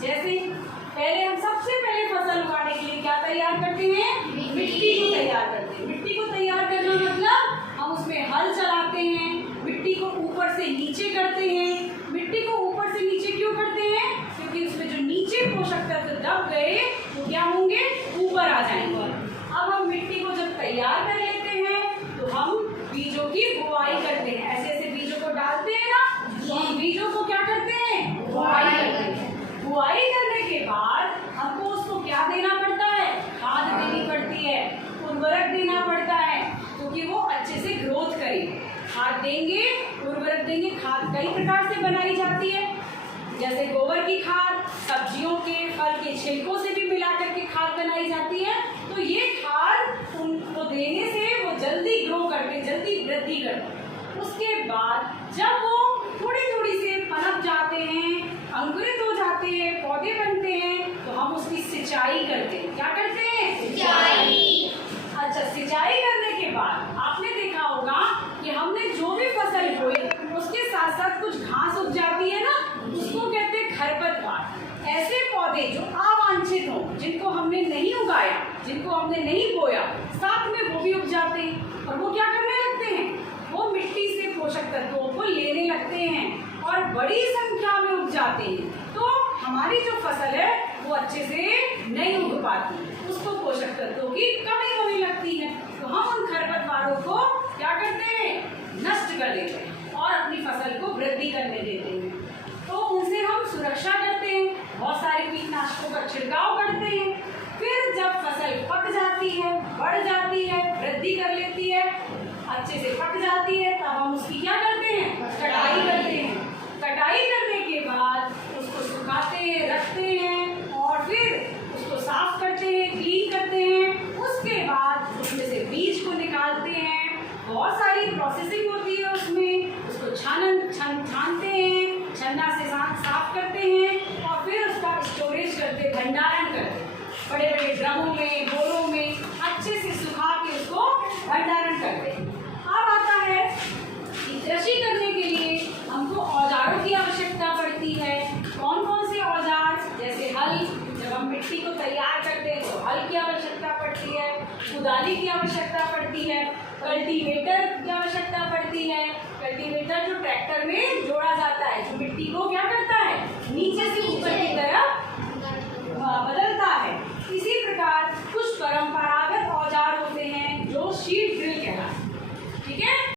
जैसे पहले हम सबसे पहले फसल उगाने के लिए क्या तैयार करते हैं? मिट्टी को तैयार करते हैं। मिट्टी को तैयार करना मतलब हम उसमें हल चलाते हैं, मिट्टी को ऊपर से नीचे करते हैं। मिट्टी को ऊपर से नीचे क्यों करते हैं? क्योंकि उसमें जो नीचे पोषक तत्व दब गए वो क्या होंगे? ऊपर आ जाएंगे। अब हम मिट्टी को जब तैयार कर लेते हैं तो हम बीजों की बुआई करते हैं। ऐसे ऐसे बीजों को डालते हैं ना, तो हम बीजों को क्या करते हैं? बुआई करते हैं। बुआई करने के बाद हमको उसको क्या देना पड़ता है? खाद देनी पड़ती है, उर्वरक देना पड़ता है, क्योंकि वो अच्छे से ग्रोथ करे। खाद देंगे, उर्वरक देंगे। खाद कई प्रकार से बनाई जाती है, जैसे गोबर की खाद, सब्जियों के फल के छिलकों से भी मिला करके खाद बनाई जाती है। तो ये खाद उनको देने से वो जल्दी ग्रो करके जल्दी वृद्धि करते। उसके बाद जब वो थोड़ी थोड़ी से पनप जाते हैं, अंकुरित हो जाते हैं, पौधे बनते हैं, तो हम उसकी सिंचाई करते हैं। क्या करते हैं? सिंचाई। अच्छा, सिंचाई करने के बाद आपने देखा होगा कि हमने जो भी फसल बोई उसके साथ साथ कुछ घास उग जाती है ना, उसको कहते हैं खरपतवार। ऐसे पौधे जो अवांछित हों, जिनको हमने नहीं उगाया, जिनको हमने नहीं बोया, साथ में वो भी उग जाते हैं। और वो क्या करने लगते हैं? वो मिट्टी से पोषक तत्वों को लेने लगते हैं और बड़ी संख्या में उग जाते हैं। तो हमारी जो फसल है वो अच्छे से नहीं उग पाती, उसको पोषक तत्वों की कमी होने लगती है। तो हम उन खरपतवारों को क्या करते हैं? नष्ट कर देते हैं और अपनी फसल को वृद्धि करने देते हैं। तो उनसे हम सुरक्षा करते हैं, बहुत सारे कीटनाशकों का छिड़काव करते हैं। फिर जब फसल पक जाती है, बढ़ जाती है, वृद्धि कर लेती है, अच्छे से पक जाती है, तब हम उसकी क्या करते हैं? कटाई करते हैं। कटाई करने के बाद उसको सुखाते हैं, रखते हैं और फिर उसको साफ करते हैं, क्लीन करते हैं। उसके बाद उसमें से बीज को निकालते हैं। बहुत सारी प्रोसेसिंग होती है उसमें, उसको छानते हैं, छन्ना से साफ करते हैं और फिर उसका स्टोरेज करते, भंडारण करते, बड़े बड़े ड्रमों में, बोरों में अच्छे से सुखा के उसको भंडारण करते हैं। अब आता है कि कृषि करने के लिए हमको औजारों की आवश्यकता पड़ती है। कौन कौन से औजार? जैसे हल, जब हम मिट्टी को तैयार करते हैं तो हल की आवश्यकता पड़ती है, कुदाली की आवश्यकता पड़ती है, कल्टीवेटर की आवश्यकता पड़ती है। कल्टीवेटर जो ट्रैक्टर में जोड़ा जाता है, जो मिट्टी को क्या करता है? नीचे से ऊपर की तरफ बदलता